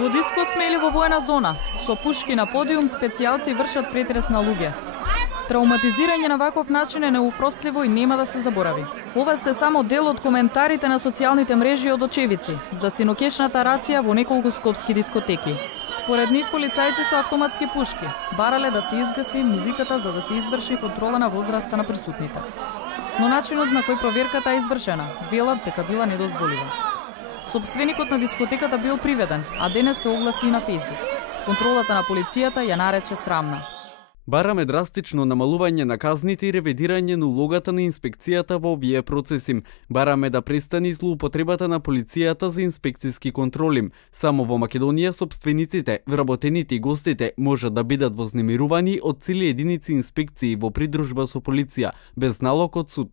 Во диско сме или во воена зона, со пушки на подиум специјалци вршат претрес на луѓе. Травматизирање на ваков начин е неупростливо и нема да се заборави. Ова се само дел од коментарите на социјалните мрежи од очевици за синокешната рација во неколку скопски дискотеки. Според нив полицајци со автоматски пушки барале да се изгаси музиката за да се изврши контрола на возраста на присутните. Но начинот на кој проверката е извршена велат дека била недозволива. Сопственикот на дискотеката бил приведен, а денес се огласи и на Facebook. Контролата на полицијата ја нарече срамна. Бараме драстично намалување на казните и ревидирање на улогата на инспекцијата во овие процеси. Бараме да престани злоупотребата на полицијата за инспекцијски контроли. Само во Македонија сопствениците, вработените и гостите можат да бидат вознемирувани од цели единици инспекции во придружба со полиција, без налог од суд.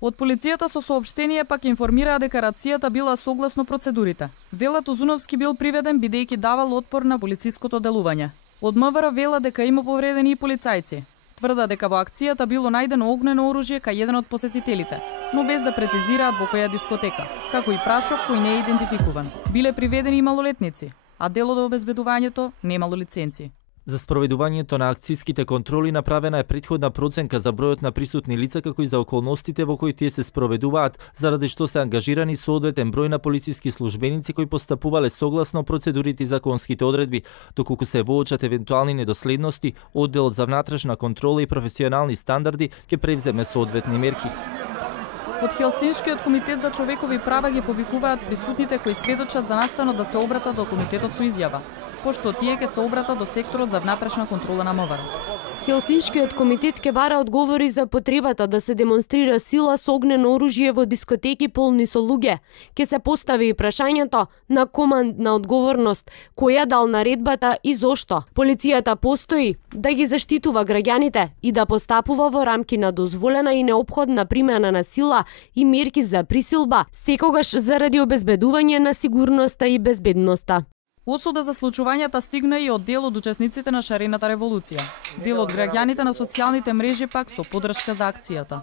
Од полицијата со соопштение пак информираа дека рацијата била согласно процедурите. Велат Узуновски бил приведен бидејќи давал отпор на полициското делување. Од МВР вела дека има повредени и полицајци. Тврда дека во акцијата било најдено огнено оружје кај еден од посетителите, но без да прецизираат во која дискотека, како и прашок кој не е идентификуван. Биле приведени и малолетници, а дел од обезбедувањето немало лиценци. За спроведувањето на акцијските контроли направена е претходна проценка за бројот на присутни лица како и за околностите во кои тие се спроведуваат, заради што се ангажирани соодветен број на полициски службеници кои постапувале согласно процедурите и законските одредби, доколку се воочат евентуални недоследности, одделот за внатрешна контрола и професионални стандарди ќе превземе соодветни мерки. Од Хелсиншкиот комитет за човекови права ги повикуваат присутните кои сведочат за настанот да се обратат до комитетот со изјава, пошто тие ќе се обратат до секторот за внатрешна контрола на МВР. Хелсиншкиот комитет ке бара одговори за потребата да се демонстрира сила со огнено оружје во дискотеки полни со луѓе. Ке се постави и прашањето на командна одговорност, која дал наредбата и зошто. Полицијата постои да ги заштитува граѓаните и да постапува во рамки на дозволена и неопходна примена на сила и мерки за присилба, секогаш заради обезбедување на сигурноста и безбедноста. Осуда за случувањата стигна и од дел од учесниците на шарената револуција. Дел од граѓаните на социјалните мрежи пак со поддршка за акцијата.